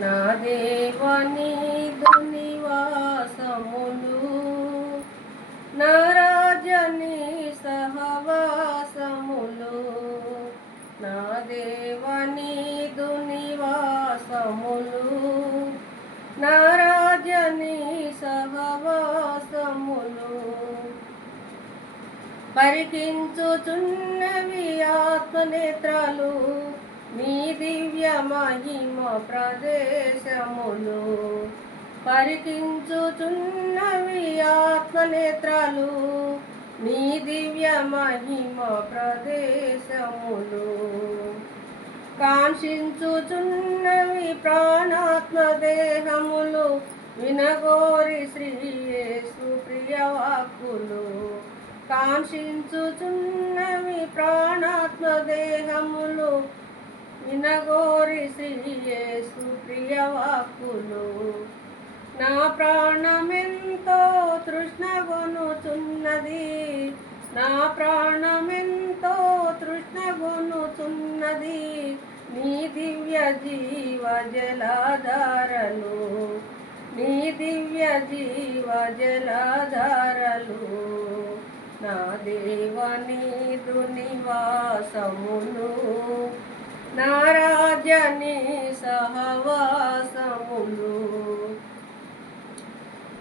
నా దేవా నీదు నివాసములు, నా రాజా నీ సహవాసములు. నా దేవా నీదు నివాసములు, నా రాజా నీ సహవాసములు. పరికించుచున్నవి ఆత్మనేత్రాలు, నీ దివ్య మహిమ ప్రదేశములు. పరికించుచున్నవి ఆత్మనేత్రాలు, నీ దివ్య మహిమ ప్రదేశములు. కాంక్షించుచున్నవి ప్రాణాత్మ దేహములు, వినగోరి శ్రీ యేసు ప్రియవాక్కులు. కాంక్షించుచున్నవి ప్రాణాత్మ దేహములు, వినగోరి శ్రీ యేసు ప్రియవాక్కులు. నా ప్రాణమెంతో తృష్ణగొనుచున్నది, నా ప్రాణమెంతో తృష్ణగొనుచున్నది, నీ దివ్య జీవ జలాధారలు, నీ దివ్య జీవ జలాధారలు. నా దేవా నీదు నివాసములు, నా రాజా నీ సహవాసములు.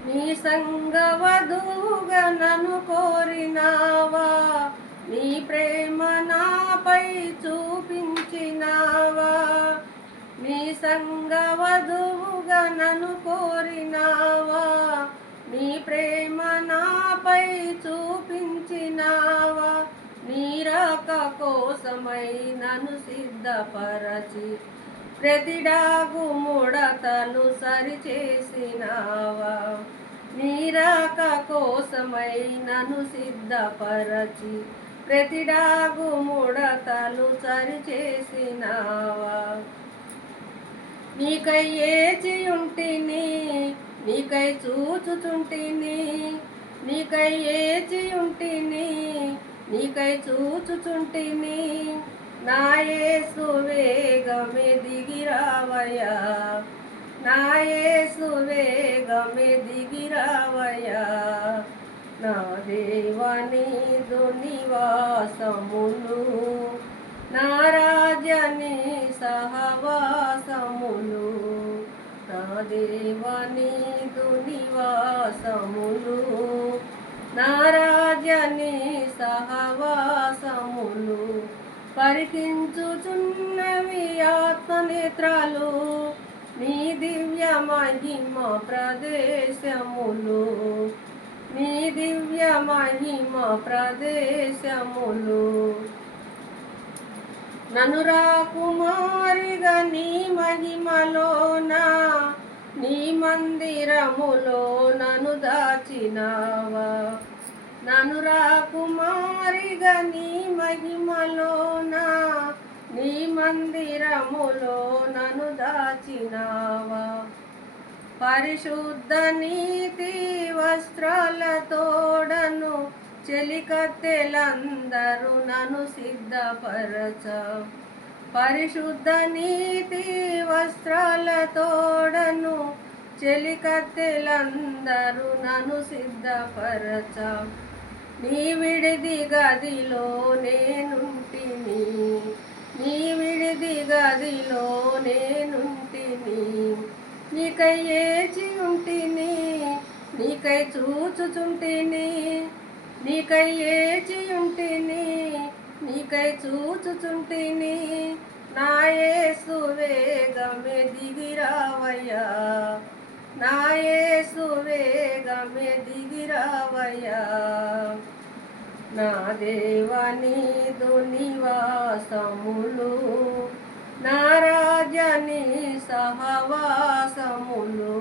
నీ సంగవధువుగా నన్ను కోరినావా, నీ ప్రేమ నాపై చూపించినావా. నీ సంగవధువుగా నన్ను కోరినావా, నీ ప్రేమ నాపై చూపించినావా. నీ రాక కోసమై నన్ను సిద్ధపరచి, ప్రతిడాగు ముడతలు సరిచేసినావా. నీ రాక కోసమై నన్ను సిద్ధపరచి, ప్రతిడాగు ముడతలు సరిచేసినావా. నీకై ఏచియుంటిని, నీకై చూచుచుంటిని, నీకై ఏచియుంటిని, నీకై చూచుచుంటిని. నా యేసు వేగమే దిగిరావయ్యా, నా యేసు వేగమే దిగిరావయ్యా. నా దేవా నీదు నివాసములు, నా రాజా నీ సహవాసములు. నా దేవా నీదు నివాసములు, నా రాజా నీ సహవాసములు. పరికించుచున్నవి ఆత్మనేత్రాలు, నీ దివ్య మహిమ ప్రదేశములు, నీ దివ్య మహిమ ప్రదేశములు. నన్ను రాకుమారిగా నీ మహిమలోన, నీ మందిరములో నన్ను దాచినావా. నన్ను రాకుమారిగా నీ మహిమలోన, నీ మందిరములో నన్ను దాచినావా. పరిశుద్ధ నీతి వస్త్రాలతోడను, చెలికత్తెలందరూ నన్ను సిద్ధపరచ. పరిశుద్ధ నీతి వస్త్రాలతోడను, చెలికత్తెలందరూ నన్ను సిద్ధపరచ. నీ విడిది గదిలో నేనుంటిని, నీ విడిది గదిలో నేనుంటిని. నీకై ఏచియుంటిని, నీకై చూచుచుంటిని, నీకై ఏచియుంటిని, నీకై చూచుచుంటిని. నా యేసు వేగమే దిగిరావయ్యా, నా యేసు వేగమే దిగిరావయ్యా. నా దేవా నీదు నివాసములు, నా రాజా నీ సహవాసములు.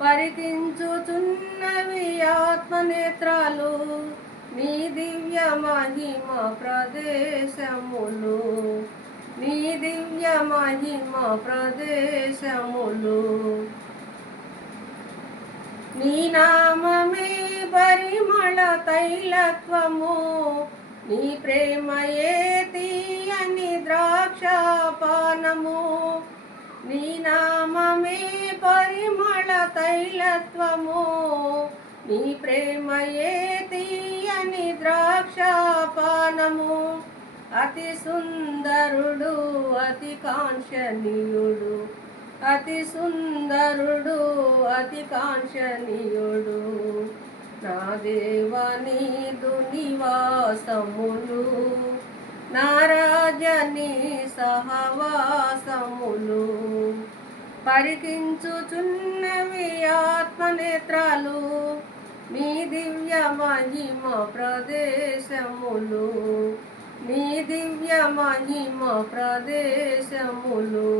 పరికించుచున్నవి ఆత్మనేత్రాలు, నీ దివ్య మహిమ ప్రదేశములు, నీ దివ్య మహిమ ప్రదేశములు. నీ నామమే పరిమళ తైలత్వము, నీ ప్రేమయే తీయని ద్రాక్షపానము. నీ తైలత్వము నీ ప్రేమయే తీయని ద్రాక్షాపానము అతి సుందరుడు అతి కాంక్షణీయుడు అతి సుందరుడు అతి కాంక్షణీయుడు నా దేవా నీదు నివాసములు నా రాజని సహవాసములు పరికించుచున్నవి ఆత్మనేత్రాలు నీ దివ్య మహిమ ప్రదేశములు నీ దివ్య మహిమ ప్రదేశములు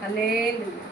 హల్లెలూయా.